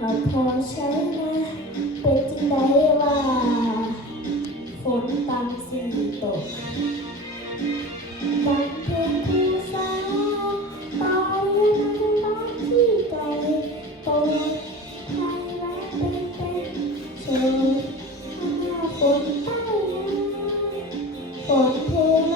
มาพอใช้ไหมเป็นจริงได้ว่าฝนตามสิ่งตกบางคนผู้สาวตายในบ้านที่ไกลตัวใครแล้เป็นเป็นเชธอฝนตายฝนเทล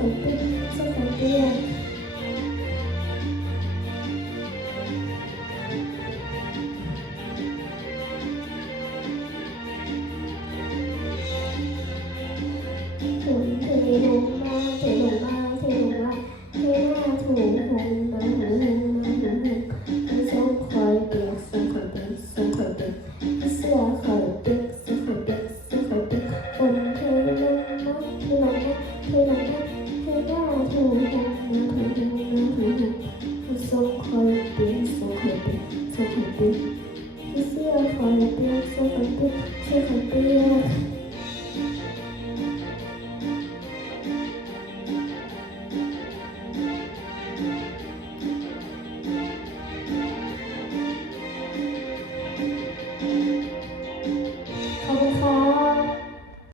Thank okay. you. 很好，很好，很 好，我送快递，送快递，送快递，就是要快递送。